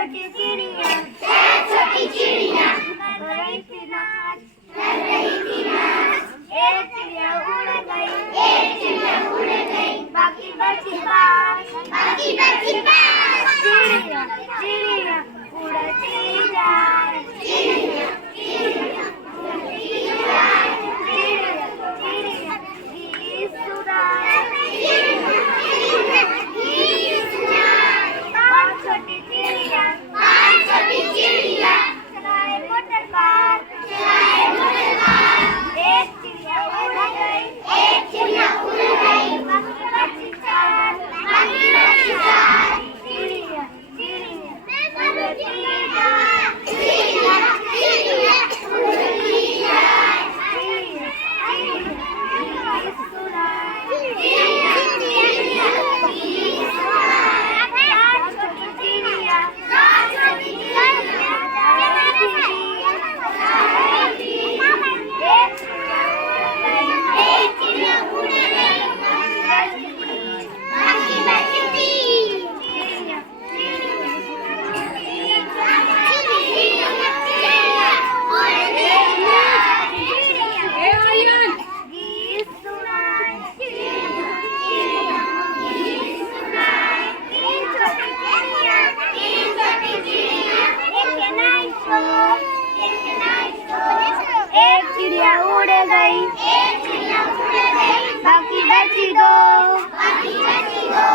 छोटी चिड़िया, छोटी चिड़िया कर रही थी नाच, कर रही थी नाच। एक चिड़िया उड़ गई, एक चिड़िया उड़ गई, बाकी बची बाज, बाकी बची बाज। चिड़िया चिड़िया उड़ती जाए, चिड़िया चिड़िया उड़ती जाए, चिड़िया चिड़िया गीत सुनाए, चिड़िया चिड़िया गीत सुनाए। पांच छोटी चिड़िया, पांच छोटी चिड़िया चलाए मोटर कार, चलाए मोटर कार। एक चिड़िया उड़ गई, एक चिड़िया उड़ गई, बाकी बची चार, बाकी बची चार। चिड़िया चिड़िया उड़ती जाए, चिड़िया चिड़िया उड़ती जाए, चिड़िया चिड़िया गीत सुनाए, चिड़िया चिड़िया गीत सुनाए। चार छोटी चिड़िया, चार छोटी चिड़िया चल रही थी, एक चिड़िया उड़ गई, बाकी बची तीन। चिड़िया गीत सुनाए, गीत सुनाए। तीन छोटी चिड़िया, तीन छोटी चिड़िया देखे नाइट शो, देखे नाइट शो। एक चिड़िया उड़ गई, एक चिड़िया उड़ गई, बाकी बची दो, बाकी बची दो।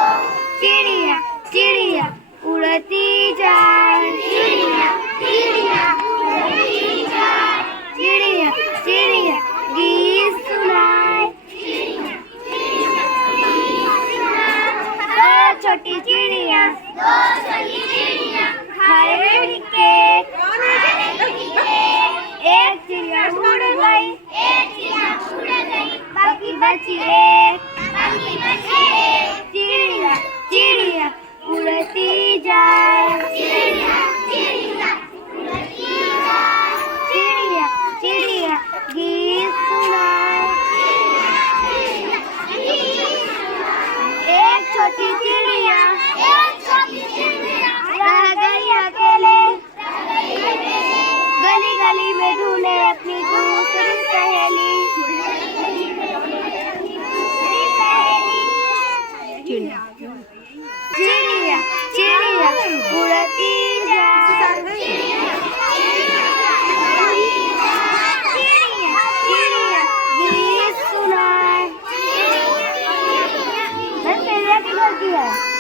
चिड़िया चिड़िया उड़ती जाए, चिड़िया चिड़िया उड़ती जाए, चिड़िया चिड़िया गीत सुनाए, चिड़िया चिड़िया गीत सुनाए। दो छोटी चिड़िया, दो छोटी चिड़िया खाए रही केक, खाए रही केक। एक चिड़िया उड़ गई, एक चिड़िया उड़ गई, बाकी बची एक, बाकी बची एक। चिड़िया चिड़िया उड़ती जाए, चिड़िया चिड़िया उड़ती जाए, चिड़िया चिड़िया गीत सुनाए, चिड़िया चिड़िया गीत सुनाए। एक छोटी चिड़िया, एक छोटी चिड़िया रह गई अकेले, रह गई अकेले। गली गली में ढूंढे अपनी दूसरी सहेली, चिड़िया चिड़िया उड़ती